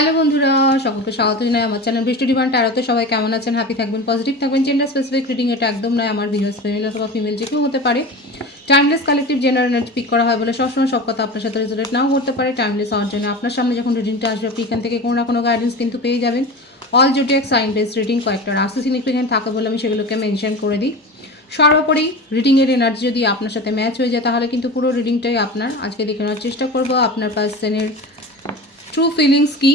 Hello বন্ধুরা, সকলকে স্বাগত জানাই আমার চ্যানেল বৃষ্টি ডিভাইন ট্যারোতে। সবাই কেমন আছেন? হ্যাপি থাকবেন, পজিটিভ থাকবেন। জেন্ডার স্পেসিফিক রিডিং এটা একদম নয়। আমার ভিউয়ার্স মেল অথবা ফিমেল যে কেউ হতে পারে। Timeless collective gender energy pick করা হয় বলে সবসময় সব কথা আপনার সাথে রেজোনেট নাও করতে পারে। টাইমলেস হওয়ার জন্য আপনার সামনে যখন রিডিংটা আসবে আপনি এখান থেকে কোনো না কোনো গাইডেন্স কিন্তু পেয়ে যাবেন। All zodiac sign based reading কয়েকটা রাশি সিগনিফিকেন্ট থাকে বলে আমি সেগুলোকে মেনশন করে দিই। সর্বোপরি রিডিংয়ের এনার্জি যদি আপনার সাথে ম্যাচ হয়ে যায় তাহলে কিন্তু পুরো রিডিংটাই আপনার। আজকে দেখে নেওয়ার চেষ্টা করবো আপনার পার্সনের ট্রু ফিলিংস কী,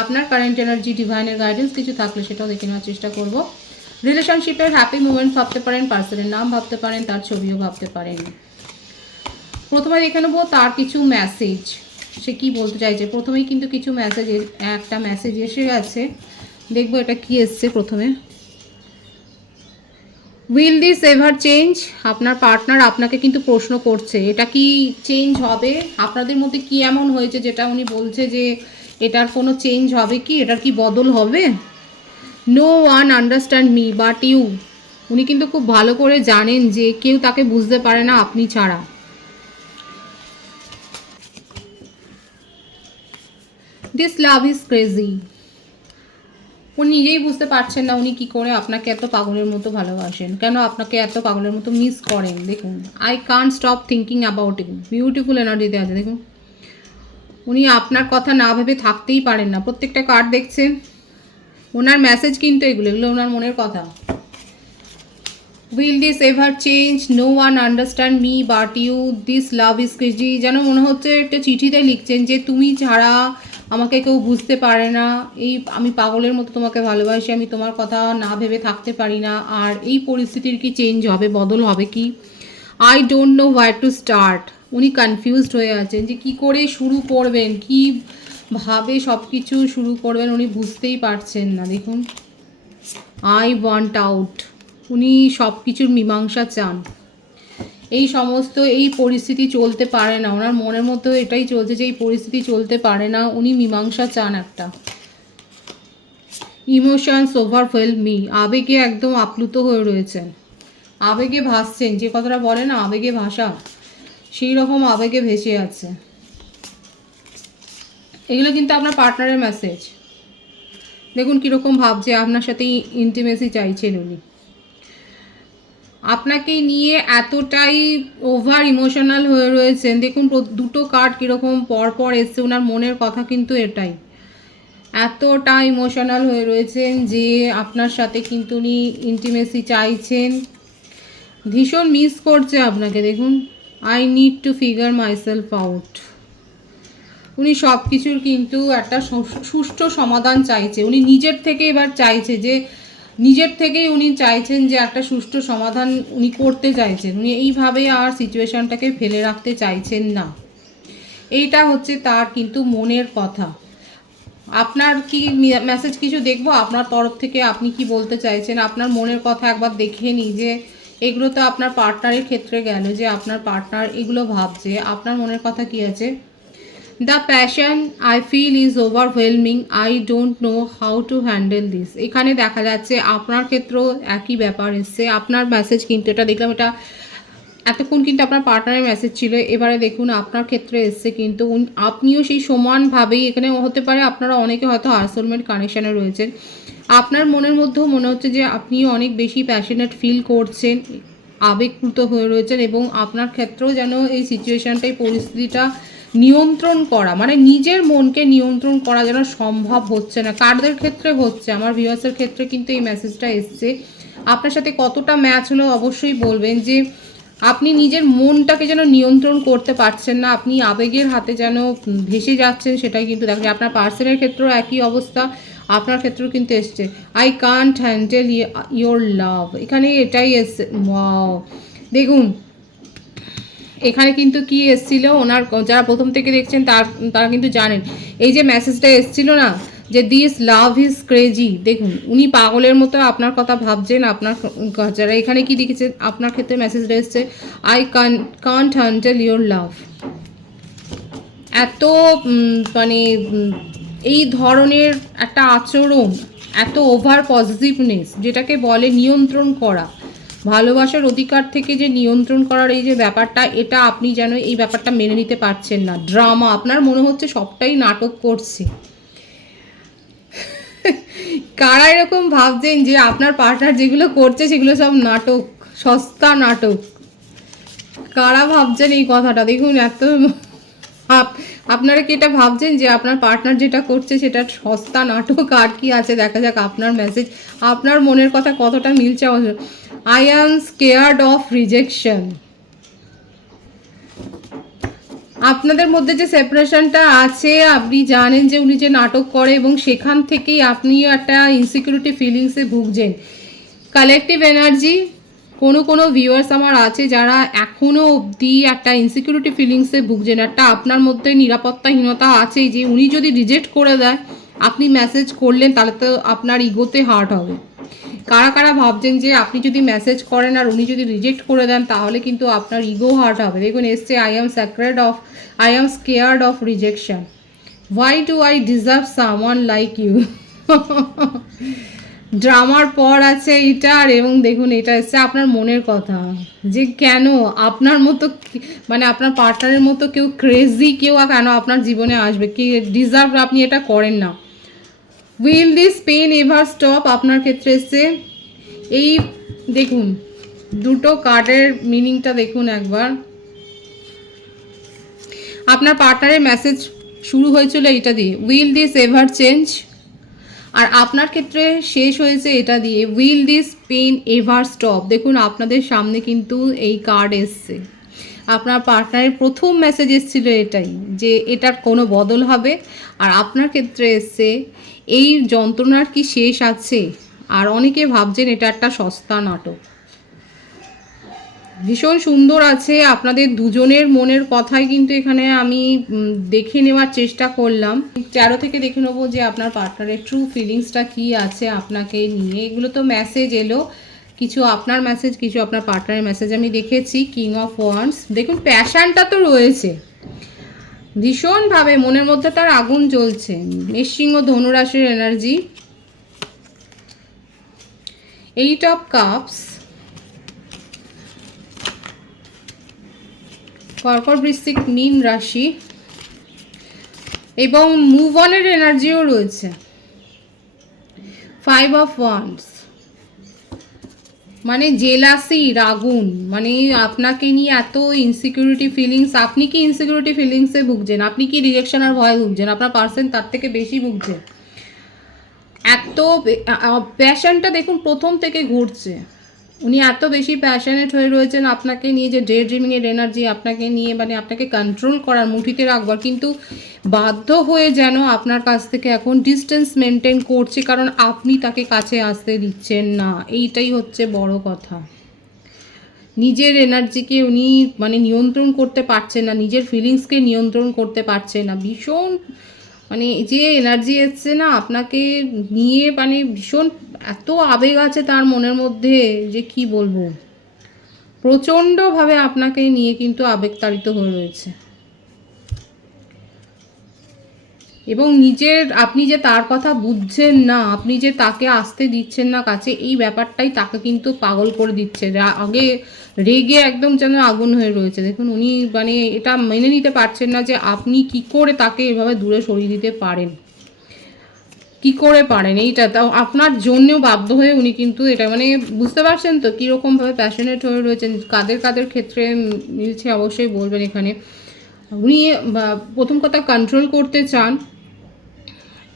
আপনার কারেন্ট এনার্জি ডিভাইনের গাইডেন্স কিছু থাকলে সেটাও দেখে নেওয়ার চেষ্টা করব। রিলেশনশিপের হ্যাপি মুভমেন্ট ভাবতে পারেন, পার্সনের নাম ভাবতে পারেন, তার ছবিও ভাবতে পারেন। প্রথমে দেখে নেবো তার কিছু মেসেজ, সে কি বলতে চাইছে। প্রথমেই কিন্তু কিছু মেসেজ, একটা মেসেজ এসে গেছে, দেখবো এটা কি এসছে। প্রথমে উইল দিস এভার চেঞ্জ, আপনার পার্টনার আপনাকে কিন্তু প্রশ্ন করছে এটা কি চেঞ্জ হবে, আপনাদের মধ্যে কি এমন হয়েছে যেটা উনি বলছে যে এটার কোনো চেঞ্জ হবে কি, এটার কি বদল হবে। No one understand me but you, উনি কিন্তু খুব ভালো করে জানেন যে কেউ তাকে বুঝতে পারে না আপনি ছাড়া। দিস লাভ ইজ ক্রেজি, উনি নিজেই বুঝতে পারছেন না উনি কি করে আপনাকে এত পাগলের মতো ভালোবাসেন, কেন আপনাকে এত পাগলের মতো মিস করেন। দেখুন, I can't stop thinking about you, beautiful এনার্জিতে আছে। দেখুন, উনি আপনার কথা না ভেবে থাকতেই পারেন না। প্রত্যেকটা কার্ড দেখছেন, ওনার মেসেজ কিন্তু এগুলো এগুলো ওনার মনের কথা। Will this ever change, no one understand me but you, this love is crazy. যেন মনে হচ্ছে একটা চিঠিতে লিখছেন যে তুমি ছাড়া আমাকে কেউ বুঝতে পারে না, এই আমি পাগলের মতো তোমাকে ভালোবাসি, আমি তোমার কথা না ভেবে থাকতে পারি না। আর এই পরিস্থিতির কি চেঞ্জ হবে, বদল হবে কি। I don't know where to start, উনি কনফিউজড হয়ে আছেন যে কী করে শুরু করবেন, কি ভাবে সব কিছু শুরু করবেন উনি বুঝতেই পারছেন না। দেখুন, আই ওয়ান্ট আউট, উনি সব কিছুর মীমাংসা চান। এই সমস্ত এই পরিস্থিতি চলতে পারে না, ওনার মনের মধ্যেও এটাই চলছে যে এই পরিস্থিতি চলতে পারে না, উনি মীমাংসা চান একটা। ইমোশনস ওভারওয়েলম মি, আবেগে একদম আপ্লুত হয়ে রয়েছেন, আবেগে ভাসছেন, যে কথাটা বলে না আবেগে ভাষা, সেই রকম আবেগে ভেসে আছে। এগুলো কিন্তু আপনার পার্টনারের মেসেজ। দেখুন কীরকম ভাবছে, আপনার সাথে ইন্টিমেসি চাইছেন উনি, আপনাকে নিয়ে এতটাই ওভার ইমোশনাল হয়ে রয়েছেন। দেখুন দুটো কার্ড কীরকম পরপর এসছে, ওনার মনের কথা কিন্তু এটাই, এতটা ইমোশনাল হয়ে রয়েছেন যে আপনার সাথে কিন্তু উনি ইন্টিমেসি চাইছেন, ভীষণ মিস করছে আপনাকে। দেখুন, I need to figure myself out, উনি সব কিছুর কিন্তু একটা সুষ্ঠু সমাধান চাইছে, উনি নিজের থেকে এবার চাইছে যে নিজের থেকেই উনি চাইছেন যে একটা সুষ্ঠু সমাধান উনি করতে চাইছেন, উনি এইভাবে আর সিচুয়েশানটাকে ফেলে রাখতে চাইছেন না। এইটা হচ্ছে তার কিন্তু মনের কথা। আপনার কি মেসেজ কিছু দেখবো আপনার তরফ থেকে, আপনি কি বলতে চাইছেন, আপনার মনের কথা একবার দেখে নিই। যে এগুলো তো আপনার পার্টনারের ক্ষেত্রে গেল, যে আপনার পার্টনার এগুলো ভাবছে, আপনার মনের কথা কি আছে। The passion I feel is overwhelming, I don't know how to handle this. এখানে দেখা যাচ্ছে আপনার ক্ষেত্রেও একই ব্যাপার এসছে, আপনার মেসেজ কিন্তু এটা দেখলাম, এটা এতক্ষণ কিন্তু আপনার পার্টনারের মেসেজ ছিল, এবারে দেখুন আপনার ক্ষেত্রে এসছে কিন্তু আপনিও সেই সমানভাবেই, এখানে হতে পারে আপনারা অনেকে হয়তো সোলমেট কানেকশানে রয়েছেন, আপনার মনের মধ্যেও মনে হচ্ছে যে আপনিও অনেক বেশি প্যাশনেট ফিল করছেন, আবেগপ্লুত হয়ে রয়েছেন, এবং আপনার ক্ষেত্রেও যেন এই সিচুয়েশানটাই পরিস্থিতিটা নিয়ন্ত্রণ করা, মানে নিজের মনকে নিয়ন্ত্রণ করা যেন সম্ভব হচ্ছে না। কারদের ক্ষেত্রে হচ্ছে, আমার ভিউয়ার্সের ক্ষেত্রে কিন্তু এই মেসেজটা এসছে। আপনার সাথে কতটা ম্যাচ হলো অবশ্যই বলবেন, যে আপনি নিজের মনটাকে যেন নিয়ন্ত্রণ করতে পারছেন না, আপনি আবেগের হাতে যেন ভেসে যাচ্ছেন, সেটাই কিন্তু দেখা যায়। আপনার পার্সনের ক্ষেত্রেও একই অবস্থা, আপনার ক্ষেত্রেও কিন্তু এসছে। I can't handle your love, এখানে এটাই এসছে। দেখুন এখানে কিন্তু কি এসছিল, ওনার যারা প্রথম থেকে দেখছেন তারা কিন্তু জানেন এই যে মেসেজটা এসছিল না, যে দিস লাভ ইজ ক্রেজি। দেখুন উনি পাগলের মতো আপনার কথা ভাবছেন, আপনার যারা এখানে কি দেখেছে আপনার ক্ষেত্রে মেসেজটা এসছে, I can't handle your love. এত মানে এই ধরনের একটা আচরণ, এত ওভার পজিটিভনেস, যেটাকে বলে নিয়ন্ত্রণ করা, ভালোবাসার অধিকার থেকে যে নিয়ন্ত্রণ করার এই যে ব্যাপারটা, এটা আপনি যেন এই ব্যাপারটা মেনে নিতে পারছেন না। ড্রামা, আপনার মনে হচ্ছে সবটাই নাটক করছে। কারা এরকম ভাবছেন যে আপনার পার্টনার যেগুলো করছে সেগুলো সব নাটক, সস্তা নাটক? কারা ভাবছেন এই কথাটা? দেখুন এত আপনারা কি এটা ভাবছেন যে আপনার পার্টনার যেটা করছে সেটা সস্তা নাটক? আর কি আছে দেখা যাক আপনার মেসেজ, আপনার মনের কথা কতটা মিলছে। I am scared of rejection. আপনাদের মধ্যে যে সেপারেশনটা আছে, আপনি জানেন যে উনি যে নাটক করে এবং সেখান থেকেই আপনিও একটা ইনসিকিউরিটি ফিলিংসে ভুগছেন। কালেকটিভ এনার্জি, কোনো ভিউয়ার্স আমার আছে যারা এখনও অবধি একটা ইনসিকিউরিটি ফিলিংসে ভুগছেন। একটা আপনার মধ্যে নিরাপত্তাহীনতা আছে যে উনি যদি রিজেক্ট করে দেয়, আপনি মেসেজ করলেন তাহলে তো আপনার ইগোতে হার্ট হবে। কারা কারা ভাবছেন যে আপনি যদি মেসেজ করেন আর উনি যদি রিজেক্ট করে দেন তাহলে কিন্তু আপনার ইগো হার্ট হবে। দেখুন এসছে I am scared of rejection, why do I deserve someone like you. ড্রামার পর আছে এটার, এবং দেখুন এটা এসছে আপনার মনের কথা, যে কেন আপনার মতো মানে আপনার পার্টনারের মতো কেউ ক্রেজি কেউ কেন আপনার জীবনে আসবে, কি ডিজার্ভ আপনি এটা করেন না। Will this pain ever stop, আপনার ক্ষেত্রে এসছে এই দেখুন দুটো কার্ডের মিনিংটা দেখুন একবার। আপনার পার্টনারের মেসেজ শুরু হয়েছিল এটা দিয়ে, উইল দিস এভার চেঞ্জ, আর আপনার ক্ষেত্রে শেষ হয়েছে এটা দিয়ে, will this pain ever stop. দেখুন আপনাদের সামনে কিন্তু এই কার্ড এসছে, আপনার পার্টনারের প্রথম মেসেজ এসেছিল এটাই, যে এটার কোনো বদল হবে। আর আপনার ক্ষেত্রে এসছে এই যন্ত্রণার কি শেষ আছে। আর অনেকে ভাবছেন এটা একটা সস্তা নাটক। ভীষণ সুন্দর আছে আপনাদের দুজনের মনের কথাই কিন্তু এখানে আমি দেখে নেওয়ার চেষ্টা করলাম। 13 থেকে দেখে নেবো যে আপনার পার্টনারের ট্রু ফিলিংসটা কি আছে আপনাকে নিয়ে। এগুলো তো মেসেজ এলো, কিছু আপনার মেসেজ, কিছু আপনার পার্টনারের মেসেজ আমি দেখেছি। কিং অফ ওয়ান্ডস, দেখুন প্যাশনটা তো রয়েছে ভীষণভাবে, মনের মধ্যে তার আগুন জ্বলছে। মেষসিংহ ধনুরাশির এনার্জি, 8 অফ কাপস, কর্কট বৃশ্চিক মীন রাশি, এবং মুভ অনের এনার্জিও রয়েছে। 5 অফ ওয়ান্ডস, মানে জেলাসি, আগুন, মানে আপনাকে নিয়ে এত ইনসিকিউরিটি ফিলিংস। আপনি কি ইনসিকিউরিটি ফিলিংসে ভুগছেন? আপনি কি রিজেকশন আর ভয় ভুগছেন? আপনার পার্সন তার থেকে বেশি ভুগছে। এত প্যাশনটা দেখুন প্রথম থেকে ঘুরছে, উনি এত বেশি প্যাশনেট হয়ে রয়েছেন আপনাকে নিয়ে, যে ডে ড্রিমিংয়ের এনার্জি আপনাকে নিয়ে, মানে আপনাকে কন্ট্রোল করার, মুঠিতে রাখবার, কিন্তু বাধ্য হয়ে যেন আপনার কাছ থেকে এখন ডিস্টেন্স মেনটেন করছে, কারণ আপনি তাকে কাছে আসতে দিচ্ছেন না। এইটাই হচ্ছে বড় কথা। নিজের এনার্জিকে উনি মানে নিয়ন্ত্রণ করতে পারছেন না, নিজের ফিলিংসকে নিয়ন্ত্রণ করতে পারছেন না। ভীষণ মানে যে এনার্জি এসছে না আপনাকে নিয়ে, মানে ভীষণ এত আবেগ আছে তার মনের মধ্যে যে কি বলবো, প্রচণ্ডভাবে আপনাকে নিয়ে কিন্তু আবেগতাড়িত হয়ে রয়েছে। এবং নিজের আপনি যে তার কথা বুঝছেন না, আপনি যে তাকে আসতে দিচ্ছেন না কাছে, এই ব্যাপারটাই তাকে কিন্তু পাগল করে দিচ্ছে। আগে রেগে একদম যেন আগুন হয়ে রয়েছে। দেখুন উনি মানে এটা মেনে নিতে পারছেন না যে আপনি কি করে তাকে এভাবে দূরে সরিয়ে দিতে পারেন, কি করে পারেন। এইটা তাও আপনার জন্যও বাধ্য হয়ে উনি কিন্তু এটা, মানে বুঝতে পারছেন তো কীরকমভাবে প্যাশনেট হয়ে রয়েছেন। কাদের কাদের ক্ষেত্রে মিলছে অবশ্যই বলবেন এখানে। উনি প্রথম কথা কন্ট্রোল করতে চান,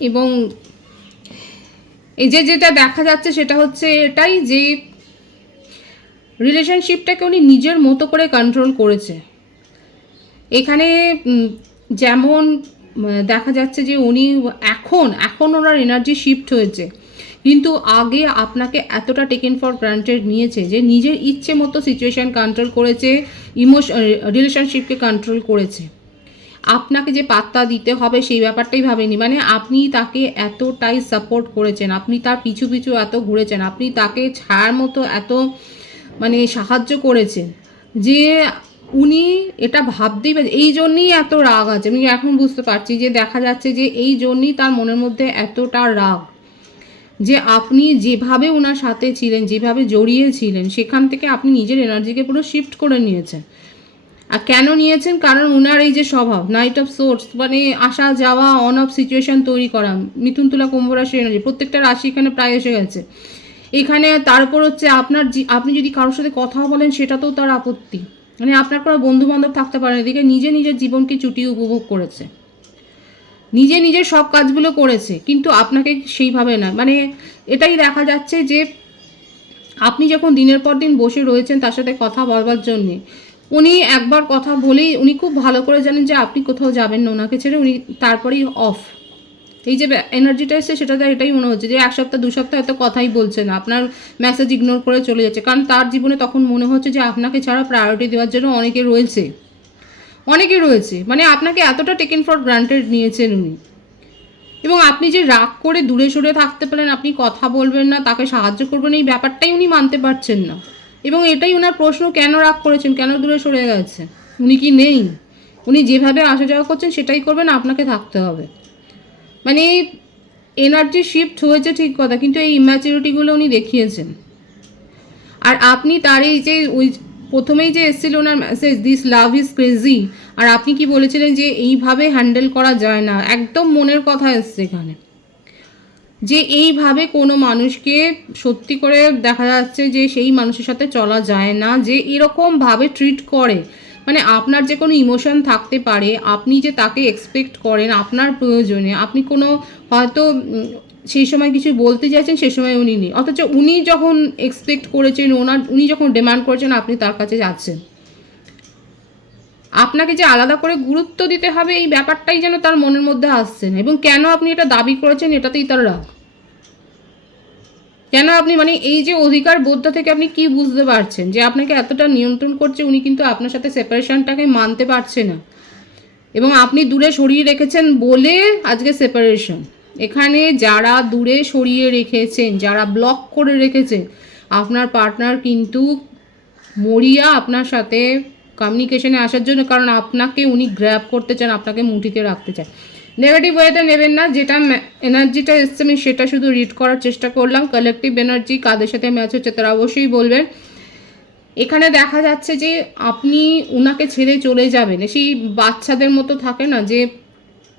এবং এই যে যেটা দেখা যাচ্ছে সেটা হচ্ছে এটাই, যে রিলেশনশিপটাকে উনি নিজের মতো করে কন্ট্রোল করেছে। এখানে যেমন দেখা যাচ্ছে যে উনি এখন ওনার এনার্জি শিফট হয়েছে, কিন্তু আগে আপনাকে এতটা টেকেন ফর গ্রান্টেড নিয়েছে যে নিজের ইচ্ছে মতো সিচুয়েশান কন্ট্রোল করেছে, রিলেশনশিপকে কন্ট্রোল করেছে। আপনাকে যে পাত্তা দিতে হবে সেই ব্যাপারটাই ভাবেনি। মানে আপনি তাকে এতটাই সাপোর্ট করেছেন, আপনি তার পিছু পিছু এত ঘুরেছেন, আপনি তাকে ছায়ার মতো এত মানে সাহায্য করেছেন যে উনি এটা ভাবতেই পারে। এই জন্যই এত রাগ আছে, আমি এখন বুঝতে পারছি যে দেখা যাচ্ছে যে এই জন্যই তার মনের মধ্যে এতটা রাগ। যে আপনি যেভাবে ওনার সাথে ছিলেন, যেভাবে জড়িয়ে ছিলেন, সেখান থেকে আপনি নিজের এনার্জিকে পুরো শিফট করে নিয়েছেন। আর কেন নিয়েছেন? কারণ ওনার এই যে স্বভাব, নাইট অফ সোর্স, মানে আসা যাওয়া, অন অফ সিচুয়েশন তৈরি করা, মিথুন তুলা কুম্ভ রাশি এনার্জি, প্রত্যেকটা রাশি এখানে প্রায় এসে গেছে। এখানে তারপর হচ্ছে আপনি যদি কারোর সাথে কথা বলেন সেটাতেও তার আপত্তি, মানে আপনার কোনো বন্ধু বান্ধব থাকতে পারে, এদিকে নিজে নিজের জীবনকে চুটিয়ে উপভোগ করেছে, নিজে নিজের সব কাজগুলো করেছে, কিন্তু আপনাকে সেইভাবে না। মানে এটাই দেখা যাচ্ছে যে আপনি যখন দিনের পর দিন বসে রয়েছেন তার সাথে কথা বলবার জন্যে, উনি একবার কথা বলেই উনি খুব ভালো করে জানেন যে আপনি কোথাও যাবেন না ওনাকে ছেড়ে, উনি তারপরেই অফ। এই যে এনার্জিটা এসছে সেটাতে এটাই মনে হচ্ছে যে 1 সপ্তাহ 2 সপ্তাহ হয়তো কথাই বলছে না, আপনার মেসেজ ইগনোর করে চলে যাচ্ছে, কারণ তার জীবনে তখন মনে হচ্ছে যে আপনাকে ছাড়া প্রায়োরিটি দেওয়ার জন্য অনেকে রয়েছে, অনেকে রয়েছে, মানে আপনাকে এতটা টেকেন ফর গ্রান্টেড নিয়েছেন উনি। এবং আপনি যে রাগ করে দূরে সরে থাকতে পারেন, আপনি কথা বলবেন না, তাকে সাহায্য করবেন, এই ব্যাপারটাই উনি মানতে পারছেন না। এবং এটাই ওনার প্রশ্ন, কেন রাগ করেছেন, কেন দূরে সরে গেছে? উনি কি নেই? উনি যেভাবে আসা যাওয়া করছেন সেটাই করবেন, আপনাকে থাকতে হবে। মানে এনার্জি শিফট হয়েছে ঠিক কথা, কিন্তু এই ইম্যাচুরিটিগুলো উনি দেখিয়েছেন। আর আপনি তার এই যে ওই প্রথমেই যে এসেছিল ওনার message, this love is crazy, আর আপনি কি বলেছিলেন যে এইভাবে হ্যান্ডেল করা যায় না, একদম মনের কথা এসছে এখানে, যে এইভাবে কোনো মানুষকে সত্যি করে দেখা যাচ্ছে যে সেই মানুষের সাথে চলা যায় না, যে এরকমভাবে ট্রিট করে। মানে আপনার যে কোনো ইমোশন থাকতে পারে, আপনি যে তাকে এক্সপেক্ট করেন আপনার প্রয়োজনে, আপনি কোনো হয়তো সেই সময় কিছু বলতে চাইছেন, সে সময় উনি নেই, অথচ উনি যখন এক্সপেক্ট করেছেন, উনি যখন ডিমান্ড করেছেন, আপনি তার কাছে যাচ্ছেন। আপনাকে যে আলাদা করে গুরুত্ব দিতে হবে এই ব্যাপারটাই যেন তার মনের মধ্যে আসছে না। এবং কেন আপনি এটা দাবি করেছেন এটাতেই তার রাগ। কেন আপনি, মানে এই যে অধিকার বোধটা থেকে আপনি কি বুঝতে পারছেন যে আপনাকে এতটা নিয়ন্ত্রণ করছে, উনি কিন্তু আপনার সাথে সেপারেশনটাকে মানতে পারছে না, এবং আপনি দূরে সরিয়ে রেখেছেন বলে আজকে সেপারেশন। এখানে যারা দূরে সরিয়ে রেখেছেন, যারা ব্লক করে রেখেছেন, আপনার পার্টনার কিন্তু মরিয়া আপনার সাথে কমিউনিকেশনে আসার জন্য, কারণ আপনাকে উনি গ্র্যাব করতে চান, আপনাকে মুঠিতে রাখতে চান। নেগেটিভ ওয়েতে নেবেন না, যেটা এনার্জিটা এসছে আমি সেটা শুধু রিড করার চেষ্টা করলাম। কালেকটিভ এনার্জি কাদের সাথে ম্যাচ হচ্ছে তারা অবশ্যই বলবেন। এখানে দেখা যাচ্ছে যে আপনি ওনাকে ছেড়ে চলে যাবেন, সেই বাচ্চাদের মতো থাকে না, যে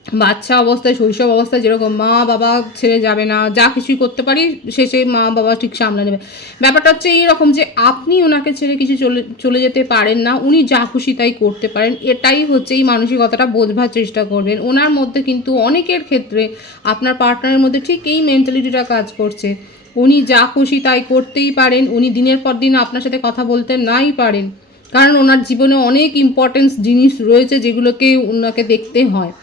বাচ্চা অবস্থায়, শৈশব অবস্থায় যেরকম মা বাবা ছেড়ে যাবে না, যা কিছুই করতে পারি শেষে মা বাবা ঠিক সামলে নেবে, ব্যাপারটা হচ্ছে এইরকম যে আপনি ওনাকে ছেড়ে কিছু চলে যেতে পারেন না, উনি যা খুশি তাই করতে পারেন। এটাই হচ্ছে এই মানসিকতাটা বোঝবার চেষ্টা করবেন। ওনার মধ্যে কিন্তু অনেকের ক্ষেত্রে আপনার পার্টনারের মধ্যে ঠিক এই মেন্টালিটিটা কাজ করছে, উনি যা খুশি তাই করতেই পারেন, উনি দিনের পর দিন আপনার সাথে কথা বলতে নাই পারেন, কারণ ওনার জীবনে অনেক ইম্পর্টেন্স জিনিস রয়েছে যেগুলোকে ওনাকে দেখতে হয়।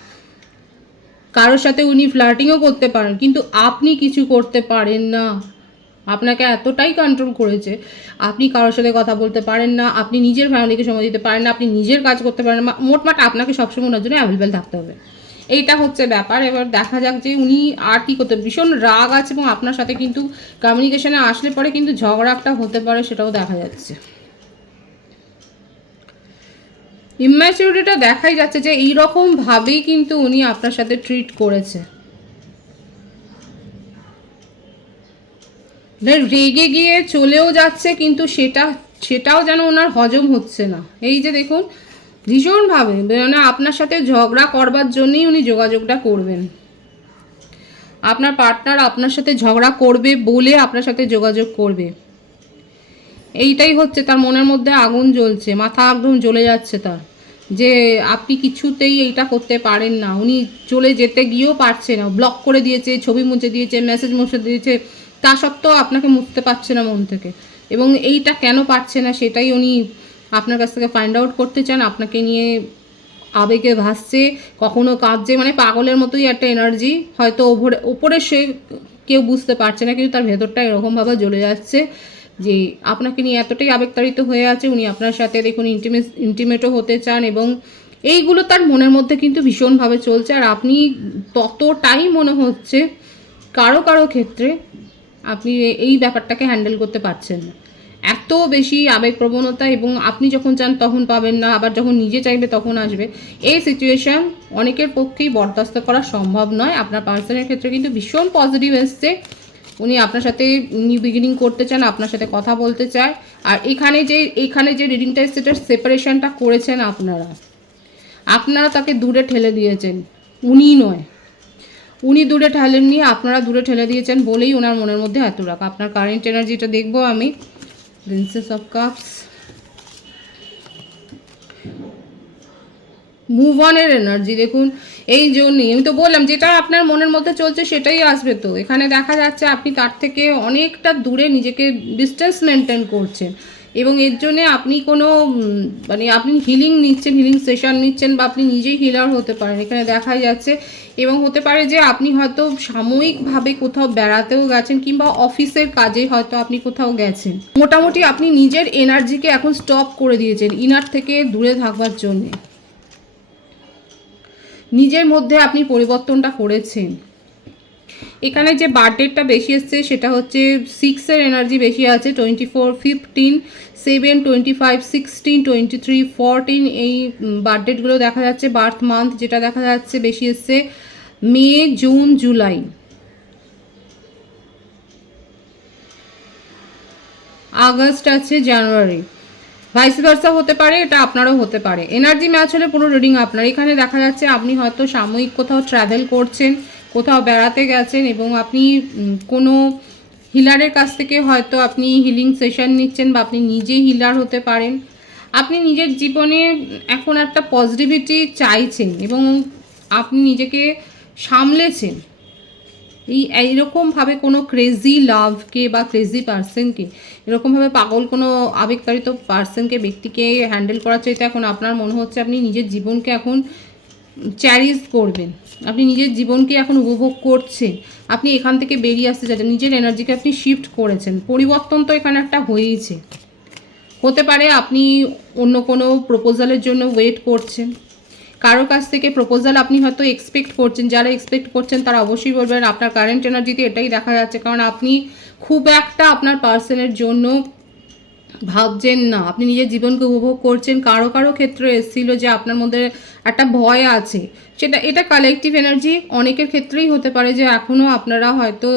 কারোর সাথে উনি ফ্লার্টিংও করতে পারেন, কিন্তু আপনি কিছু করতে পারেন না। আপনাকে এতটাই কন্ট্রোল করেছে, আপনি কারোর সাথে কথা বলতে পারেন না, আপনি নিজের ফ্যামিলিকে সময় দিতে পারেন না, আপনি নিজের কাজ করতে পারেন না, মোটমাট আপনাকে সবসময় ওনার জন্য অ্যাভেলেবেল থাকতে হবে। এইটা হচ্ছে ব্যাপার। এবার দেখা যাক যে উনি আর কি করতে, ভীষণ রাগ আছে এবং আপনার সাথে কিন্তু কমিউনিকেশনে আসলে পরে কিন্তু ঝগড়াটা হতে পারে, সেটাও দেখা যাচ্ছে। ইম্যাচুরিটিটা দেখাই যাচ্ছে যে এইরকমভাবেই কিন্তু উনি আপনার সাথে ট্রিট করেছে। রেগে গিয়ে চলেও যাচ্ছে, কিন্তু সেটাও যেন ওনার হজম হচ্ছে না। এই যে দেখুন, ভীষণভাবে মানে আপনার সাথে ঝগড়া করবার জন্যই উনি যোগাযোগটা করবেন। আপনার পার্টনার আপনার সাথে ঝগড়া করবে বলে আপনার সাথে যোগাযোগ করবে, এইটাই হচ্ছে তার মনের মধ্যে আগুন জ্বলছে, মাথা একদম জ্বলে যাচ্ছে তার, যে আপনি কিছুতেই এইটা করতে পারেন না। উনি চলে যেতে গিয়েও পারছে না, ব্লক করে দিয়েছে, ছবি মুছে দিয়েছে, মেসেজ মুছে দিয়েছে, তা সত্ত্বেও আপনাকে মুছতে পারছে না মন থেকে। এবং এইটা কেন পারছে না সেটাই উনি আপনার কাছ থেকে ফাইন্ড আউট করতে চান। আপনাকে নিয়ে আবেগে ভাসছে, কখনো কাঁদছে, মানে পাগলের মতোই একটা এনার্জি, হয়তো ওপরে সে কেউ বুঝতে পারছে না, কিন্তু তার ভেতরটা এরকমভাবে জ্বলে যাচ্ছে যে আপনাকে নিয়ে এতটাই আবেগতাড়িত হয়ে আছে। উনি আপনার সাথে দেখুন ইন্টিমেটও হতে চান, এবং এইগুলো তার মনের মধ্যে কিন্তু ভীষণভাবে চলছে। আর আপনি ততটাই মনে হচ্ছে কারো ক্ষেত্রে আপনি এই ব্যাপারটাকে হ্যান্ডেল করতে পারছেন না, এত বেশি আবেগপ্রবণতা, এবং আপনি যখন চান তখন পাবেন না, আবার যখন নিজে চাইবে তখন আসবে। এই সিচুয়েশান অনেকের পক্ষেই বরদাস্ত করা সম্ভব নয়। আপনার পার্সনের ক্ষেত্রে কিন্তু ভীষণ পজিটিভ এসছে, উনি আপনার সাথে নিউ বিগিনিং করতে চান, আপনার সাথে কথা বলতে চায়। আর এখানে যে রিডিংটা সেটা সেপারেশনটা করেছেন আপনারা তাকে দূরে ঠেলে দিয়েছেন, উনি নয়, উনি দূরে ঠেলেননি, আপনারা দূরে ঠেলে দিয়েছেন বলেই ওনার মনের মধ্যে এত রাগ। আপনার কারেন্ট এনার্জিটা দেখবো আমি। প্রিন্সেস অফ কাপস, মুভ অনের এনার্জি দেখুন। এই জন্যই আমি তো বললাম যেটা আপনার মনের মধ্যে চলছে সেটাই আসবে। তো এখানে দেখা যাচ্ছে আপনি তার থেকে অনেকটা দূরে নিজেকে ডিস্টেন্স মেনটেন করছেন, এবং এর জন্যে আপনি কোনো মানে আপনি হিলিং নিচ্ছেন, হিলিং সেশন নিচ্ছেন, বা আপনি নিজেই হিলার হতে পারেন এখানে দেখা যাচ্ছে। এবং হতে পারে যে আপনি হয়তো সাময়িকভাবে কোথাও বেড়াতেও গেছেন, কিংবা অফিসের কাজে হয়তো আপনি কোথাও গেছেন। মোটামুটি আপনি নিজের এনার্জিকে এখন স্টপ করে দিয়েছেন ইনার থেকে দূরে থাকবার জন্যে। নিজের মধ্যে আপনি পরিবর্তনটা করেছেন। এখানে যে বার্থডেটটা বেশি এসছে সেটা হচ্ছে 6-এর এনার্জি বেশি আছে, 24, 15, 7, 25, 16, 23, 14 এই বার্থডেটগুলো দেখা যাচ্ছে। বার্থ মান্থ যেটা দেখা যাচ্ছে বেশি এসছে মে, জুন, জুলাই, আগস্ট আছে, জানুয়ারি, ভাইস ভার্সা হতে পারে, এটা আপনারও হতে পারে। এনার্জি ম্যাচ হলে পুরো রিডিং আপনার। এখানে দেখা যাচ্ছে আপনি হয়তো সাময়িক কোথাও ট্রাভেল করছেন, কোথাও বেড়াতে গেছেন, এবং আপনি কোনো হিলারের কাছ থেকে হয়তো আপনি হিলিং সেশন নিচ্ছেন, বা আপনি নিজেই হিলার হতে পারেন। আপনি নিজের জীবনে এখন একটা পজিটিভিটি চাইছেন, এবং আপনি নিজেকে সামলেছেন। এইরকমভাবে কোনো ক্রেজি লাভকে বা ক্রেজি পার্সনকে, এরকমভাবে পাগল কোনো আবেগতাড়িত পার্সনকে, ব্যক্তিকে হ্যান্ডেল করার চাইতে এখন আপনার মনে হচ্ছে আপনি নিজের জীবনকে এখন চ্যারিশ করবেন, আপনি নিজের জীবনকে এখন উপভোগ করছেন। আপনি এখান থেকে বেরিয়ে আসতে চাচ্ছেন, নিজের এনার্জিকে আপনি শিফট করেছেন। পরিবর্তন তো এখানে একটা হয়েইছে। হতে পারে আপনি অন্য কোনো প্রপোজালের জন্য ওয়েট করছেন, কারো কাছ থেকে প্রপোজাল আপনি হয়তো এক্সপেক্ট করছেন। যারা এক্সপেক্ট করছেন তারা অবশ্যই বলবেন। আপনার কারেন্ট এনার্জিতে এটাই দেখা যাচ্ছে, কারণ আপনি খুব একটা আপনার পার্সনের জন্য ভাবছেন না, আপনি নিজের জীবনকে উপভোগ করছেন। কারো কারো ক্ষেত্রে এসেছিল যে আপনার মধ্যে একটা ভয় আছে, এটা কালেকটিভ এনার্জি। অনেকের ক্ষেত্রেই হতে পারে যে এখনও আপনারা হয়তো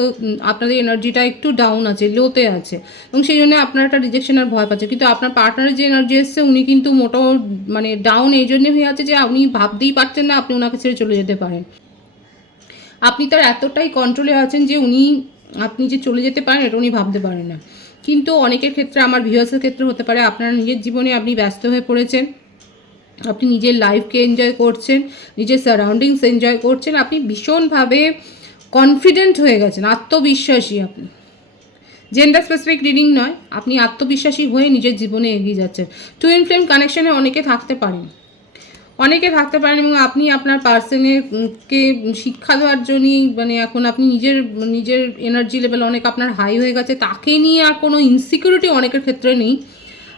আপনাদের এনার্জিটা একটু ডাউন আছে, লোতে আছে, এবং সেই জন্য আপনারা একটা রিজেকশনের ভয় পাচ্ছে। কিন্তু আপনার পার্টনারের যে এনার্জি এসছে উনি কিন্তু মোটো মানে ডাউন এই জন্যে হয়ে আছে যে আপনি ভাবতেই পারছেন না আপনি ওনাকে ছেড়ে চলে যেতে পারেন। আপনি তার এতটাই কন্ট্রোলে আছেন যে আপনি যে চলে যেতে পারেন এটা উনি ভাবতে পারেন না। কিন্তু অনেকের ক্ষেত্রে, আমার ভিউয়ার্সের ক্ষেত্রে হতে পারে আপনারা নিজের জীবনে আপনি ব্যস্ত হয়ে পড়েছেন, আপনি নিজের লাইফকে এনজয় করছেন, নিজের সারাউন্ডিংস এনজয় করছেন, আপনি ভীষণভাবে কনফিডেন্ট হয়ে গেছেন, আত্মবিশ্বাসী। আপনি জেন্ডার স্পেসিফিক রিডিং নয়, আপনি আত্মবিশ্বাসী হয়ে নিজের জীবনে এগিয়ে যাচ্ছেন। টুইন ফ্লেম কানেকশনে অনেকে থাকতে পারেন, এবং আপনি আপনার পার্সনকে শিক্ষা দেওয়ার জন্যই মানে এখন আপনি নিজের এনার্জি লেভেল অনেক আপনার হাই হয়ে গেছে, তাকে নিয়ে আর কোনো ইনসিকিউরিটি অনেকের ক্ষেত্রে নেই।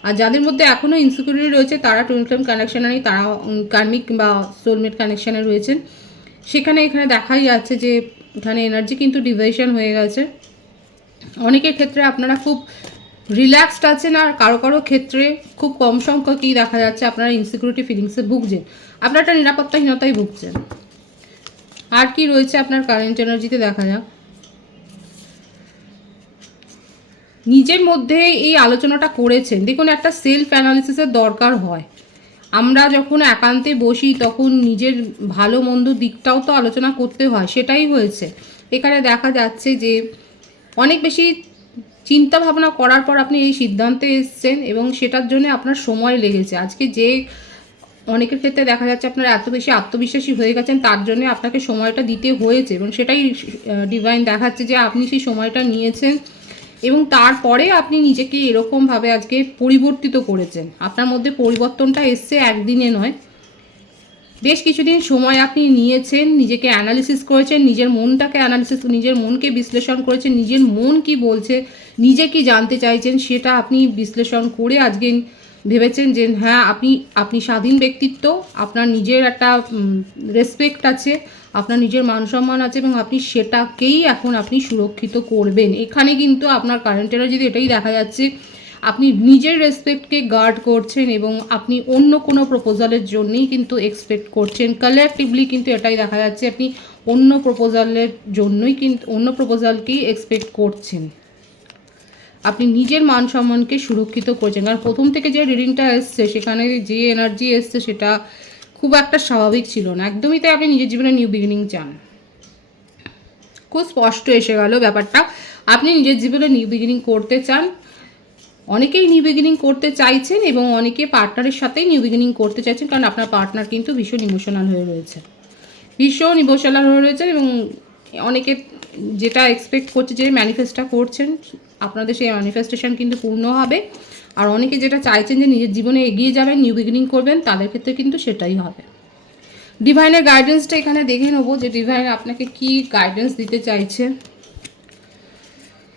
আর যাদের মধ্যে এখনও ইনসিকিউরিটি রয়েছে তারা টুইন ফ্লেম কানেকশানে নেই, তারা কার্মিক বা সোলমেট কানেকশানে রয়েছেন। এখানে দেখাই যাচ্ছে যে এখানে এনার্জি কিন্তু ডিভাইশন হয়ে গেছে। অনেকের ক্ষেত্রে আপনারা খুব রিল্যাক্সড আছেন, আর কারো কারো ক্ষেত্রে খুব কম সংখ্যকই দেখা যাচ্ছে আপনারা ইনসিকিউরিটি ফিলিংসে ভুগছেন, আপনারা একটা নিরাপত্তাহীনতায় ভুগছেন। আর কি রয়েছে আপনার কারেন্ট এনার্জিতে দেখা যাক। নিজের মধ্যে এই আলোচনাটা করেছেন। দেখুন, একটা সেলফ অ্যানালিসিসের দরকার হয়। আমরা যখন একান্তে বসি তখন নিজের ভালো মন্দ দিকটাও তো আলোচনা করতে হয়, সেটাই হয়েছে। এখানে দেখা যাচ্ছে যে অনেক বেশি চিন্তা ভাবনা করার পর আপনি এই সিদ্ধান্তে এসছেন, এবং সেটার জন্য আপনার সময় লেগেছে। আজকে যে অনেকের ক্ষেত্রে দেখা যাচ্ছে আপনারা এত বেশি আত্মবিশ্বাসী হয়ে গেছেন, তার জন্য আপনাকে সময়টা দিতে হয়েছে, এবং সেটাই ডিভাইন দেখাচ্ছে যে আপনি সেই সময়টা নিয়েছেন, এবং তারপরে আপনি নিজেকে এরকমভাবে আজকে পরিবর্তিত করেছেন। আপনার মধ্যে পরিবর্তনটা এসছে একদিনে নয়, বেশ কিছুদিন সময় আপনি নিয়েছেন, নিজেকে অ্যানালিসিস করেছেন, নিজের মনকে বিশ্লেষণ করেছেন, নিজের মন কি বলছে, নিজে কি জানতে চাইছেন সেটা আপনি বিশ্লেষণ করে আজকে ভেবেছেন যে হ্যাঁ আপনি স্বাধীন ব্যক্তিত্ব, আপনার নিজের একটা রেসপেক্ট আছে, আপনার নিজের মান সম্মান আছে, এবং আপনি সেটাকেই এখন আপনি সুরক্ষিত করবেন। এখানে কিন্তু আপনার কারেন্ট এনার্জিতে এটাই দেখা যাচ্ছে। আপনি নিজের রেসপেক্টকে গার্ড করছেন এবং আপনি অন্য কোনো প্রপোজালের জন্যই কিন্তু এক্সপেক্ট করছেন। কালেকটিভলি কিন্তু এটাই দেখা যাচ্ছে, আপনি অন্য প্রপোজালের জন্যই কিন্তু অন্য প্রপোজালকেই এক্সপেক্ট করছেন। আপনি নিজের মান সম্মানকে সুরক্ষিত করছেন, কারণ প্রথম থেকে যে রিডিংটা এসছে সেখানে যে এনার্জি এসছে সেটা খুব একটা স্বাভাবিক ছিল না একদমই। তাই আপনি নিজের জীবনে নিউ বিগিনিং চান, খুব স্পষ্ট এসে গেল ব্যাপারটা। আপনি নিজের জীবনে নিউ বিগিনিং করতে চান, অনেকেই নিউ বিগিনিং করতে চাইছেন এবং অনেকে পার্টনারের সাথেই নিউ বিগিনিং করতে চাইছেন, কারণ আপনার পার্টনার কিন্তু ভীষণ ইমোশনাল হয়ে রয়েছে, ভীষণ ইমোশনাল হয়ে রয়েছে এবং অনেকে যেটা এক্সপেক্ট করছে, যে ম্যানিফেস্টটা করছেন, আপনাদের সেই ম্যানিফেস্টেশন কিন্তু পূর্ণ হবে। আর অনেকে যেটা চাইছেন যে নিজের জীবনে এগিয়ে যাবেন, নিউ বিগিনিং করবেন, তাদের ক্ষেত্রে কিন্তু সেটাই হবে। ডিভাইনের গাইডেন্সটা এখানে দেখে নেবো যে ডিভাইন আপনাকে কি গাইডেন্স দিতে চাইছে।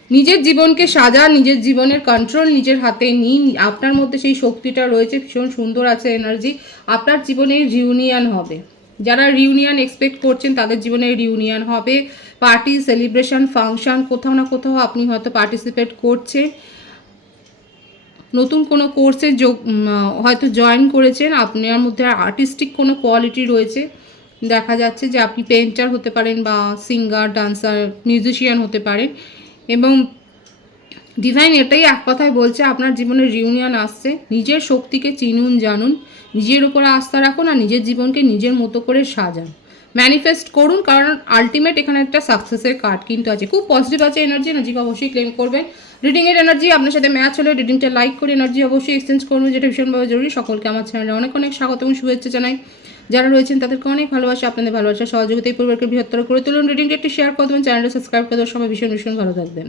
নিজের জীবনকে সাজান, নিজের জীবনের কন্ট্রোল নিজের হাতে নিন, আপনার মধ্যে সেই শক্তিটা রয়েছে, ভীষণ সুন্দর আছে এনার্জি। আপনার জীবনে রিউনিয়ন হবে, যারা রিউনিয়ন এক্সপেক্ট করছেন তাদের জীবনে রিউনিয়ন হবে। পার্টি, সেলিব্রেশন, ফাংশন, কোথাও না কোথাও আপনি হয়তো পার্টিসিপেট করছেন, নতুন কোনো কোর্সে হয়তো জয়েন করেছেন, আপনার মধ্যে আর্টিস্টিক কোনো কোয়ালিটি রয়েছে, দেখা যাচ্ছে যে আপনি পেন্টার হতে পারেন বা সিঙ্গার, ডান্সার, মিউজিশিয়ান হতে পারেন। এবং ডিভাইন এটাই এক কথায় বলছে, আপনার জীবনে রিউনিয়ন আসছে। নিজের শক্তিকে চিনুন, জানুন, নিজের উপরে আস্থা রাখুন আর নিজের জীবনকে নিজের মতো করে সাজান, ম্যানিফেস্ট করুন, কারণ আলটিমেট এখানে একটা সাকসেসের কার্ড কিন্তু আছে। খুব পজিটিভ আছে এনার্জি, এনার্জিকে অবশ্যই ক্লেম করবেন। রিডিংয়ের এনার্জি আপনার সাথে ম্যাচ হলে রিডিংটা লাইক করে এনার্জি অবশ্যই এক্সচেঞ্জ করবেন, যেটা ভীষণভাবে জরুরি। সকলকে আমার চ্যানেলে অনেক অনেক স্বাগত এবং শুভেচ্ছা জানাই। যারা রয়েছেন তাদেরকে অনেক ভালোবাসা, আপনাদের ভালোবাসা সহযোগিতায় পরিবারকে বৃহত্তর করে তুলুন। রিডিংটা একটু শেয়ার করে দেবেন, চ্যানেলটা সাবস্ক্রাইব করে দেওয়ার সময় ভীষণ ভীষণ ভালো থাকবেন।